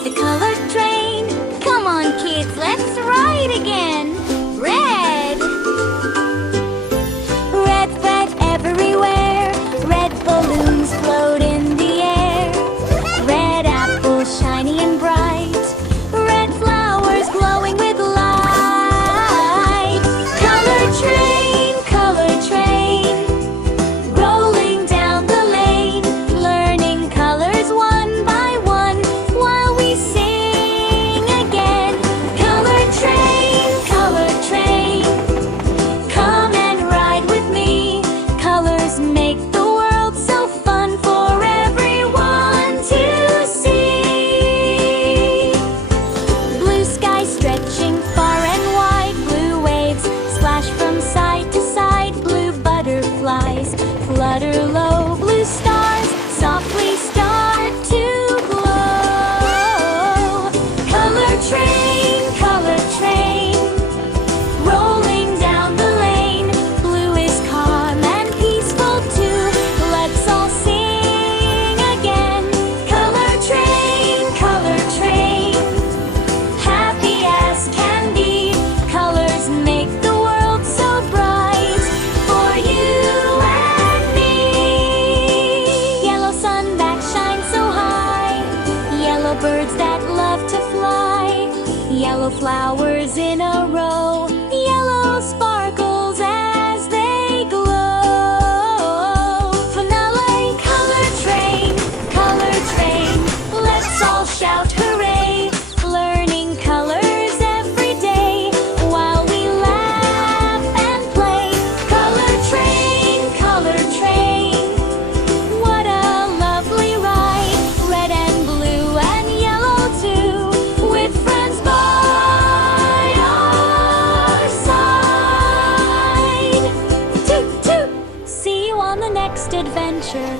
aboard the color train. Come on, kids, let's ride again. Red. Red thread everywhere. Red balloons float in the air. Red apples shiny and bright. Red flowers glowing with light. Color train, rolling down the lane, learning colors one by one while we sing again. Color train, come and ride with me. Colors make the world so fun for everyone to see. Blue sky stretching far and wide, blue waves splash from side to side, blue butterflies flutter low, blue stars softly start to glow. Color train, rolling down the lane, blue is calm and peaceful too. Let's all sing again. Color train, happy as can be. Colors make the world so bright for you and me. Yellow sunback shines so high, yellow birds that love to fly, yellow flowers in a row, yellow sparkles as they glow. Finale, color train, let's all shout hooray, learning colors every day while we laugh and play. Color train, what a lovely ride, red and blue and yellow too, with friends by our side. Toot toot, see you on the next adventure.